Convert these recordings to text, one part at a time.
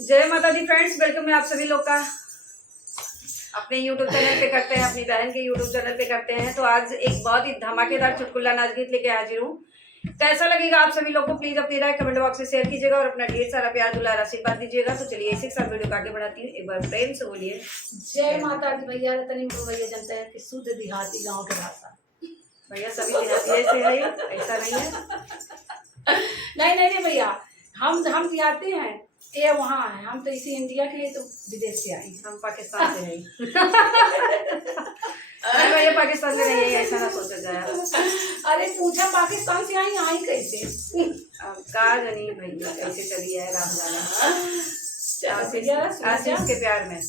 जय माता दी friends, welcome है आप सभी लोग का अपने YouTube चैनल पे करते हैं, अपनी बहन के YouTube चैनल पे करते हैं। तो आज एक बहुत ही धमाकेदार चुटकुला नाच गीत लेके हाजिर हूँ। कैसा लगेगा आप सभी लोग को प्लीज अपनी राय कमेंट बॉक्स में शेयर कीजिएगा और अपना ढेर सारा प्यार दुलार आशीर्वाद दीजिएगा। तो चलिए इसी के साथ वीडियो को आगे बढ़ाती हूँ। एक बार प्रेम से बोलिए जय माता दी। भैया रतनी को भैया जानते हैं कि शुद्ध देहाती गांव के भाषा। भैया सभी देहाती ऐसे है, ऐसा नहीं है। नहीं भैया, हम देहाती हैं, ये वहाँ है। हम तो इसी इंडिया के लिए तो विदेश से आई, हम पाकिस्तान से नहीं। भैया पाकिस्तान से नहीं है, ऐसा ना सोचा जाए। अरे पूछा पाकिस्तान से आई कैसे? अब कहा जानी भैया कैसे चली है राम जाना आशीष के प्यार में।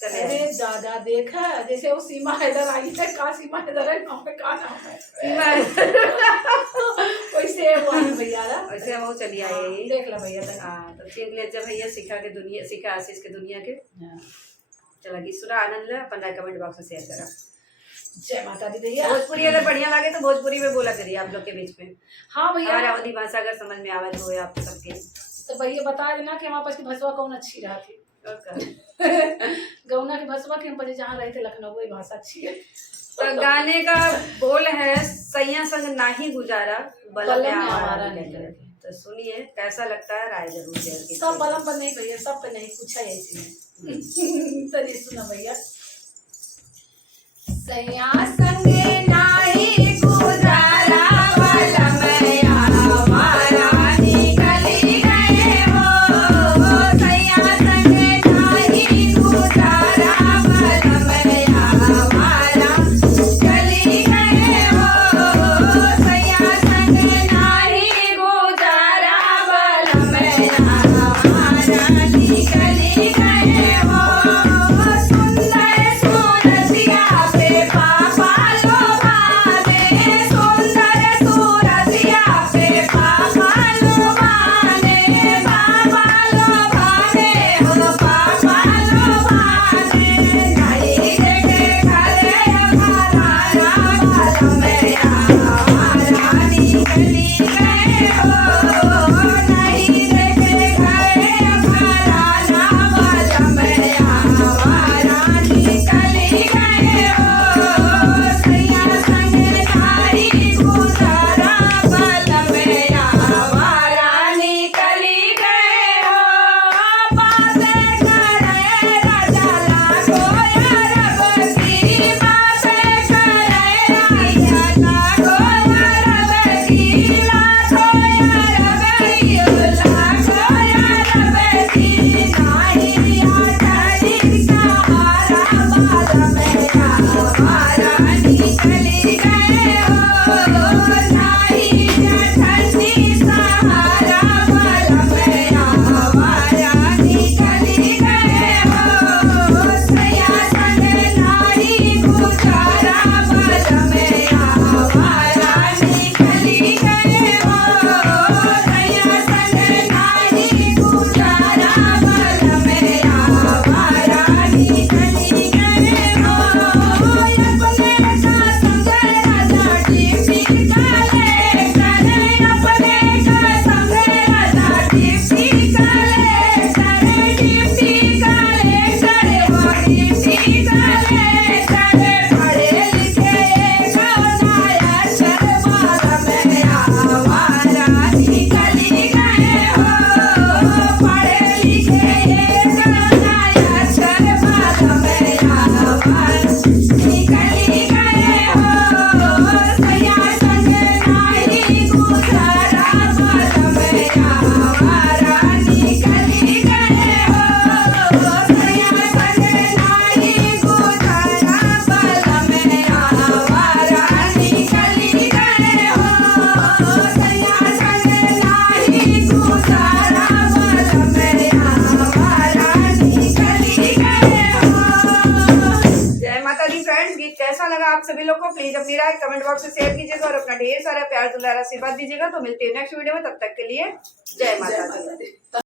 अरे दादा देखा, जैसे वो सीमा हैदर आई है। का सीमा हैदर है नाम पे? का नाम है? सीमा वैसे भैया वैसे वो चली आई। देख लो भैया। हाँ तो ठीक ले जब भैया सीखा आशीष के दुनिया के। चला गीत सुना आनंद ले, अपन राय कमेंट बॉक्स में शेयर करा। जय माता दी भैया। भोजपुरी अगर बढ़िया लगे तो भोजपुरी में बोला करिए आप लोग के बीच में। हाँ भैया, हमारा अवधी भाषा अगर समझ में आवे तो आप सबके तो भैया बता देना कि हमारे पास की भसवा कौन अच्छी रहा थी। गौना की भसवा के हम पर जहाँ रहे थे लखनऊ, वही भाषा अच्छी है। तो गाने का बोल है सैया संग नाही गुजारा बलम में आवारा नहीं। तो सुनिए कैसा लगता है, राय जरूर शेयर कीजिए। सब बलम पर नहीं भैया, सब पे नहीं, पूछा ऐसी नहीं। चलिए सुना भैया। सैया संगे नाही गुजारा बलम में आवारा निकली गए हो। सैया संगे नाही गुजारा बलम में आवारा चली गए हो। सैया संगे नाही गुजारा बलम में आवारा निकली गए हो। सुंदर सूरतिया पे पापा लोभाने, सुंदर सूरतिया पे पापा लोभाने, पापा लोभाने हो पापा लोभाने। नहीं देखे घरे घराना बलम में आवारा निकली गए हो। नहीं देखे घरे घराना बलम में आवारा निकली गए हो। सैया संगे नाही गुजारा बलम में आवारा निकली गए हो। बातें करे राजा लागो अरब की, बातें करे राजा लागो अरब की, लाखो अरब की, लाखो अरब की। नाही आठानी सहारा बलम में आवारा निकली गए हो। नाही आठानी सहारा बलम में आवारा निकली गए हो। सैया संगे नाही गुजारा बलम में आवारा निकली गए हो। सैया संगे नाही गुजारा बलम में आवारा निकली गए हो। अपने का संग राजा टिप्पी काले करे, अपने का संग राजा टिप्पी काले करे, टिप्पी काले करे वो टिप्पी काले करे। पढ़े लिखे गौनाया अक्षर बलम में आवारा निकली गए हो। पढ़े लिखे गौनाया अक्षर बलम में आवारा निकली गए हो। सैया संगे नाही गुजारा बलम में आवारा निकली गए हो। सैया संगे नाही गुजारा बलम में आवारा निकली गए हो। सैया संगे नाही गुजारा बलम में आवारा निकली गए हो। जय माता दी फ्रेंड्स, गीत कैसा लगा आप सभी लोग को प्लीज अपनी राय कमेंट बॉक्स में शेयर कीजिएगा और अपना ढेर सारा प्यार दुलार आशीर्वाद दीजिएगा। तो मिलते हैं नेक्स्ट वीडियो में, तब तक के लिए जय माता दी।